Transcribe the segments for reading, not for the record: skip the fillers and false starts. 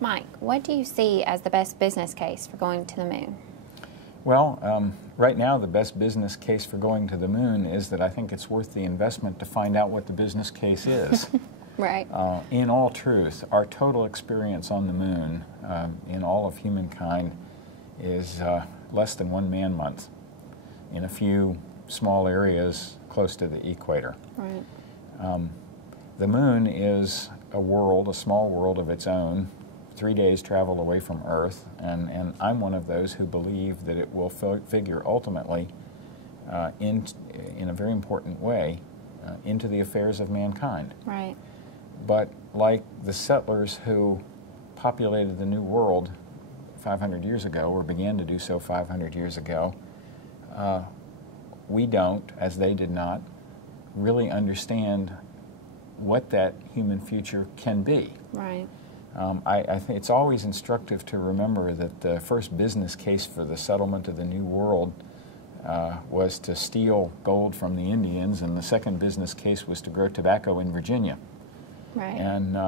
Mike, what do you see as the best business case for going to the moon? Well, right now the best business case for going to the moon is that I think it's worth the investment to find out what the business case is. Right. In all truth, our total experience on the moon in all of humankind is less than 1 man-month in a few small areas close to the equator. Right. The moon is a world, a small world of its own, 3 days travel away from Earth, and I'm one of those who believe that it will figure ultimately in a very important way into the affairs of mankind. Right. But like the settlers who populated the New World 500 years ago, or began to do so 500 years ago, we don't, as they did not, really understand what that human future can be. Right. I think it's always instructive to remember that the first business case for the settlement of the New World was to steal gold from the Indians, and the second business case was to grow tobacco in Virginia. Right. And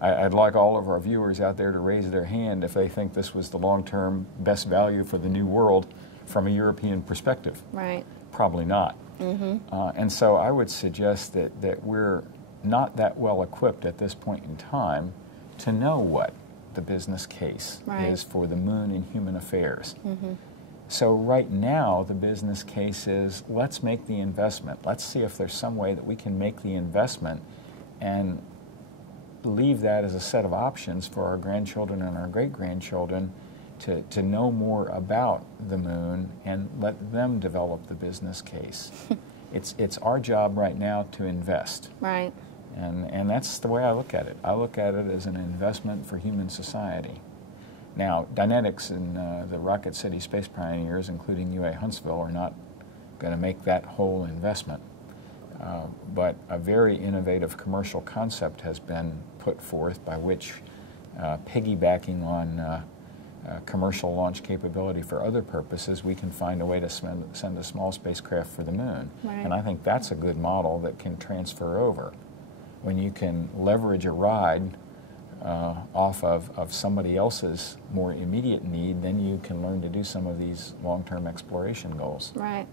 I'd like all of our viewers out there to raise their hand if they think this was the long-term best value for the New World from a European perspective. Right. Probably not. Mm-hmm. And so I would suggest that we're not that well equipped at this point in time to know what the business case is for the moon in human affairs. Mm-hmm. So right now the business case is, let's make the investment. Let's see if there's some way that we can make the investment and leave that as a set of options for our grandchildren and our great-grandchildren to know more about the moon and let them develop the business case. It's our job right now to invest. Right. And that's the way I look at it. I look at it as an investment for human society. Now, Dynetics and the Rocket City Space Pioneers, including UA Huntsville, are not going to make that whole investment. But a very innovative commercial concept has been put forth by which, piggybacking on commercial launch capability for other purposes, we can find a way to send a small spacecraft for the moon. Right. And I think that's a good model that can transfer over. When you can leverage a ride off of somebody else's more immediate need, then you can learn to do some of these long-term exploration goals. Right.